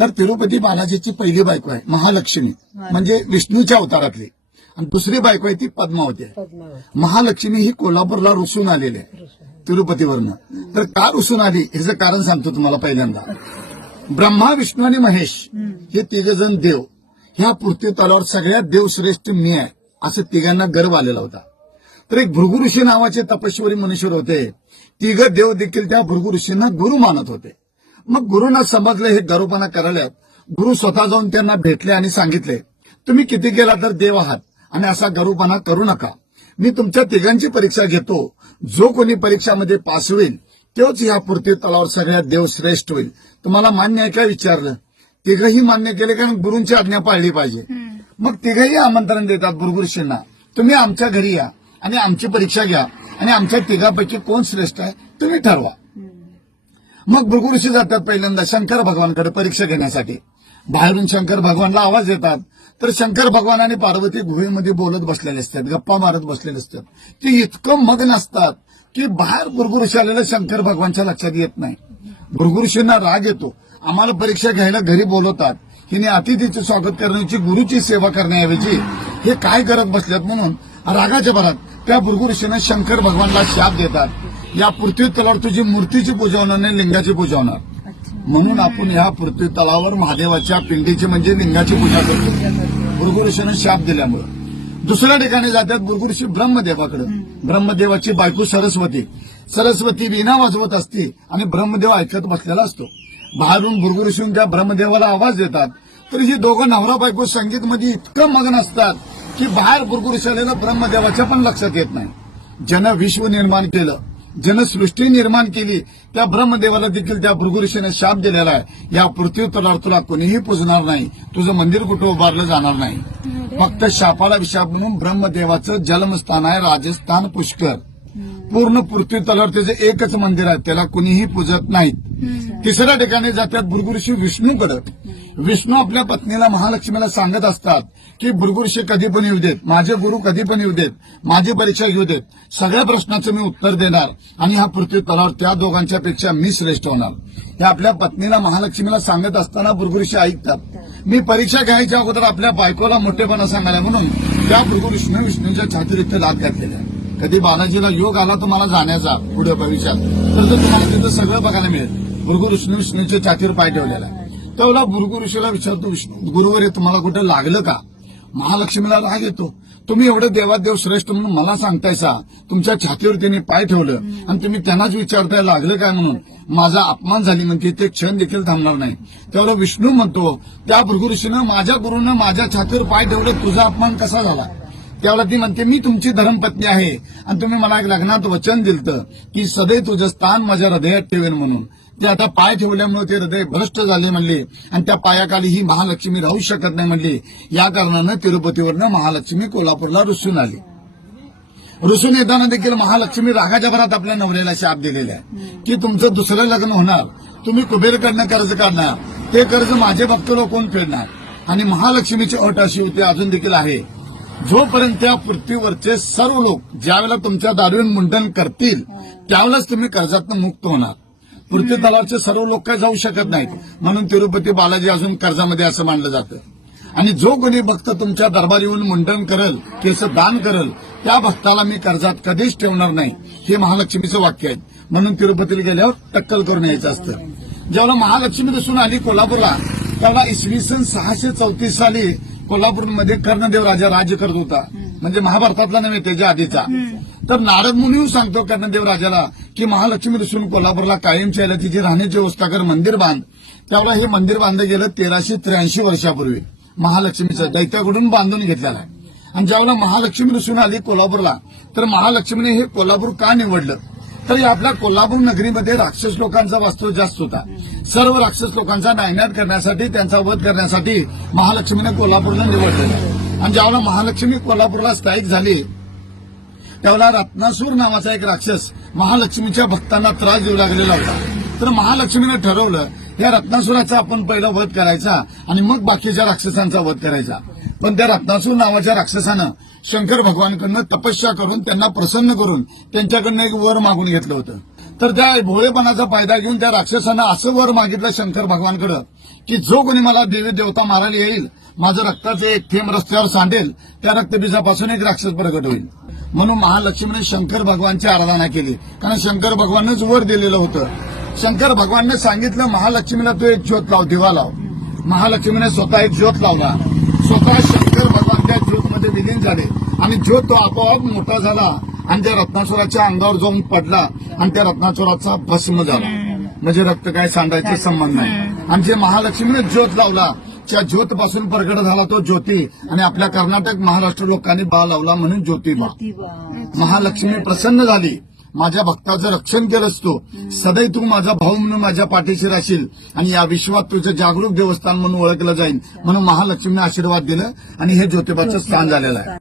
तर तिरुपती बालाजीची पहिली बायको आहे महालक्ष्मी. म्हणजे विष्णूच्या अवतारातली. आणि दुसरी बायको आहे ती पद्मावती आहे. महालक्ष्मी ही कोल्हापूरला रुसून आलेली आहे तिरुपतीवरनं. तर का रुसून आली? ह्याचं कारण सांगतो तुम्हाला पहिल्यांदा. ब्रह्मा विष्णू आणि महेश हे तिघ जण देव. ह्या पृथ्वी तलावर सगळ्यात देवश्रेष्ठ मी आहे असं तिघांना गर्व आलेला होता. तर एक भृगु ऋषी नावाचे तपश्वरी मनुष्य होते. तिघ देव देखील त्या भृगु ऋषींना गुरु मानत होते. मग गुरुना समजले हे गर्वपणा करायला गुरु स्वतः जाऊन त्यांना भेटले आणि सांगितले तुम्ही किती गेला तर देव आहात आणि असा गर्वपणा करू नका. मी तुमच्या तिघांची परीक्षा घेतो. जो कोणी परीक्षामध्ये पास होईल तोच ह्या पृथ्वी तलावर सगळ्यात देव श्रेष्ठ होईल. तुम्हाला मान्य आहे का विचारलं? तिघही मान्य केले कारण गुरूंची आज्ञा पाळली पाहिजे. मग तिघही आमंत्रण देतात गुरुगुरुशींना. तुम्ही आमच्या घरी या आणि आमची परीक्षा घ्या आणि आमच्या तिघापैकी कोण श्रेष्ठ आहे तुम्ही ठरवा. मग भृगुऋषी जातात पहिल्यांदा शंकर भगवानकडे परीक्षा घेण्यासाठी. बाहेरून शंकर भगवानला आवाज येतात. तर शंकर भगवान आणि पार्वती गुहेमध्ये बोलत बसलेले असतात गप्पा मारत बसलेले असतात. ते इतकं मग्न असतात की बाहेर भृगुऋषी आलेलं शंकर भगवानच्या लक्षात येत नाही. भृगुऋषींना राग येतो. आम्हाला परीक्षा घ्यायला घरी बोलवतात. हिने अतिथीचे स्वागत करण्याची गुरुची सेवा करण्याऐवजी हे काय करत बसल्यात म्हणून रागाच्या भरात त्या भृगुऋषीनं शंकर भगवानला शाप देतात. या पृथ्वी तलावर तुझी मूर्तीची पूजा होणार नाही लिंगाची पूजा होणार. म्हणून आपण ह्या पृथ्वी तलावर महादेवाच्या पिंडीची म्हणजे लिंगाची पूजा करतो. भृगु ऋषीनं शाप दिल्यामुळं. दुसऱ्या ठिकाणी जातात भृगु ऋषी ब्रह्मदेवाकडे ब्रह्मदेवाची बायको सरस्वती. सरस्वती विना वाजवत असते आणि ब्रह्मदेव ऐकत बसलेला असतो. बाहेरून भृगु ऋषीहून त्या ब्रह्मदेवाला आवाज देतात. तर ही दोघं नवरा बायको संगीतमध्ये इतकं मग्न असतात की बाहेर भृगु ऋषी आलेलं ब्रह्मदेवाच्या पण लक्षात येत नाही. जन विश्व निर्माण केलं जनसृष्टी निर्माण केली. त्या ब्रह्मदेवाला देखील त्या भृगु ऋषीने शाप दिलेला आहे. या पृथ्वी तलावर तुला कोणीही पुजणार नाही. तुझं मंदिर कुठं उभारलं जाणार नाही. फक्त शापाला विशाप म्हणून ब्रह्मदेवाचं जन्मस्थान आहे राजस्थान पुष्कर. पूर्ण पृथ्वी तलावर त्याचं एकच मंदिर आहे. त्याला कुणीही पूजत नाहीत. तिसऱ्या ठिकाणी जातात भृगुऋषी विष्णूकडे. विष्णू आपल्या पत्नीला महालक्ष्मीला सांगत असतात की भृगुऋषी कधी पण येऊ देत. माझे गुरु कधी पण येऊ देत. माझी परीक्षा घेऊ देत. सगळ्या प्रश्नाचं मी उत्तर देणार आणि हा पृथ्वी तलावर त्या दोघांच्या पेक्षा मी श्रेष्ठ होणार. हे आपल्या पत्नीला महालक्ष्मीला सांगत असताना भृगुऋषी ऐकतात. मी परीक्षा घ्यायच्या अगोदर आपल्या बायकोला मोठेपणा सांगायला म्हणून त्या भृगुऋषीनं विष्णूच्या छातीवर इथे लाभ घातलेल्या कधी बालाजीला योग आला तुम्हाला जाण्याचा पुढे भविष्यात. तर तो तुम्हाला तिथं सगळं बघायला मिळेल. भृगु विष्णू विष्णूच्या छातीवर पाय ठेवलेला आहे. त्यावेळेला भृगु ऋषीला विचारतो विष्णू गुरुवर तुम्हाला कुठं लागलं का? महालक्ष्मीला राग येतो. तुम्ही एवढं देवादेव श्रेष्ठ म्हणून मला सांगतायसा. तुमच्या छातीवर त्यांनी पाय ठेवलं. आणि तुम्ही त्यांनाच विचारताय लागलं काय म्हणून. माझा अपमान झाली म्हणते ते क्षण देखील थांबणार नाही. त्यावेळेला विष्णू म्हणतो त्या भृगुऋषीनं माझ्या गुरुनं माझ्या छातीवर पाय ठेवलं. तुझा अपमान कसा झाला? त्यावेळेला ती म्हणते मी तुमची धर्मपत्नी आहे. आणि तुम्ही मला एक लग्नात वचन दिलं की सदैव तुझं स्थान माझ्या हृदयात ठेवेन म्हणून. ते आता पाय ठेवल्यामुळे ते हृदय भ्रष्ट झाले म्हणले. आणि त्या पायाखाली ही महालक्ष्मी राहू शकत नाही म्हणली. या कारणानं तिरुपतीवरनं महालक्ष्मी कोल्हापूरला रुसून आली. रुसून येताना देखील महालक्ष्मी रागाच्या भरात आपल्या नवऱ्याला शाप दिलेला आहे. की तुमचं दुसरं लग्न होणार. तुम्ही कुबेरकडनं कर्ज काढणार. ते कर्ज माझे भक्त लोक कोण फेडणार. आणि महालक्ष्मीची अट अशी होती अजून देखील आहे. जोपर्यंत त्या पृथ्वीवरचे सर्व लोक ज्यावेळेला तुमच्या दारुण मुंडन करतील त्यावेळेस तुम्ही कर्जातनं मुक्त होणार. पृथ्वी तलावचे सर्व लोक काय जाऊ शकत नाहीत. म्हणून तिरुपती बालाजी अजून कर्जामध्ये असं मानलं जातं. आणि जो कोणी भक्त तुमच्या दरबार येऊन मुंडन करल केस दान करल त्या भक्ताला मी कर्जात कधीच ठेवणार नाही हे महालक्ष्मीचं वाक्य आहे. म्हणून तिरुपतीला गेल्यावर टक्कल करून यायचं असतं. जेव्हा महालक्ष्मी दिसून आली कोल्हापूरला तेव्हा इसवी सन सहाशे चौतीस साली कोल्हापूरमध्ये कर्णदेव राजा राज्य करत होता. म्हणजे महाभारतातला नव्हे त्याच्या आधीचा. तर नारद मुनी सांगतो कर्णदेव राजाला की महालक्ष्मी दिसून कोल्हापूरला कायम आल्या तिची राहण्याची व्यवस्था कर मंदिर बांध. त्यावेळेला हे मंदिर बांधलं गेलं तेराशे त्र्याऐंशी वर्षापूर्वी. महालक्ष्मीचं दैत्याकडून बांधून घेतलेलं आहे. आणि ज्यावेळेला महालक्ष्मी दिसून आली कोल्हापूरला तर महालक्ष्मीने हे कोल्हापूर का निवडलं? तर आपल्या कोल्हापूर नगरीमध्ये राक्षस लोकांचा वास्तव जास्त होता. सर्व राक्षस लोकांचा नायनाट करण्यासाठी त्यांचा वध करण्यासाठी महालक्ष्मीने कोल्हापूरला निवडलेलं आणि ज्यावेळेला महालक्ष्मी कोल्हापूरला स्थायिक झाली त्यावेळेला रत्नासूर नावाचा एक राक्षस महालक्ष्मीच्या भक्तांना त्रास देऊ लागलेला होता. तर महालक्ष्मीने ठरवलं या रत्नासुराचा आपण पहिला वध करायचा आणि मग बाकीच्या राक्षसांचा वध करायचा. पण त्या रत्नासूर नावाच्या राक्षसानं शंकर भगवानकडनं तपस्या करून त्यांना प्रसन्न करून त्यांच्याकडनं एक वर मागून घेतलं होतं. तर त्या भोळेपणाचा फायदा घेऊन त्या राक्षसानं असं वर मागितलं शंकर भगवानकडं की जो कोणी मला देवी देवता मारायला येईल माझं रक्ताचं एक थेंब रस्त्यावर सांडेल त्या रक्तबीजापासून एक राक्षस प्रगट होईल. म्हणून महालक्ष्मीने शंकर भगवानची आराधना केली. कारण शंकर भगवानच वर दिलेलं होतं. शंकर भगवानने सांगितलं महालक्ष्मीला तू एक ज्योत लाव दिवा लाव. महालक्ष्मीने स्वतः एक ज्योत लावला. स्वतः शंकर भगवान त्या ज्योतमध्ये विलीन झाले. आणि ज्योत तो आपोआप मोठा झाला आणि त्या रत्नासुराच्या अंगावर जाऊन पडला आणि त्या रत्नासुराचा भस्म झाला. म्हणजे रक्त काय सांडायचा संबंध नाही. आणि जे महालक्ष्मीने ज्योत लावला त्या ज्योत पासून प्रगट झाला तो ज्योती आणि आपल्या कर्नाटक महाराष्ट्र लोकांनी बा लावला म्हणून ज्योतिबा महालक्ष्मी प्रसन्न झाली. माझ्या भक्ताचं रक्षण केलंस तू. सदैव तू माझा भाऊ म्हणून माझ्या पाठीशी राहशील आणि या विश्वात तुझं जागरूक देवस्थान म्हणून ओळखलं जाईल म्हणून महालक्ष्मीने आशीर्वाद दिलं आणि हे ज्योतिबाचं स्थान झालेलं आहे.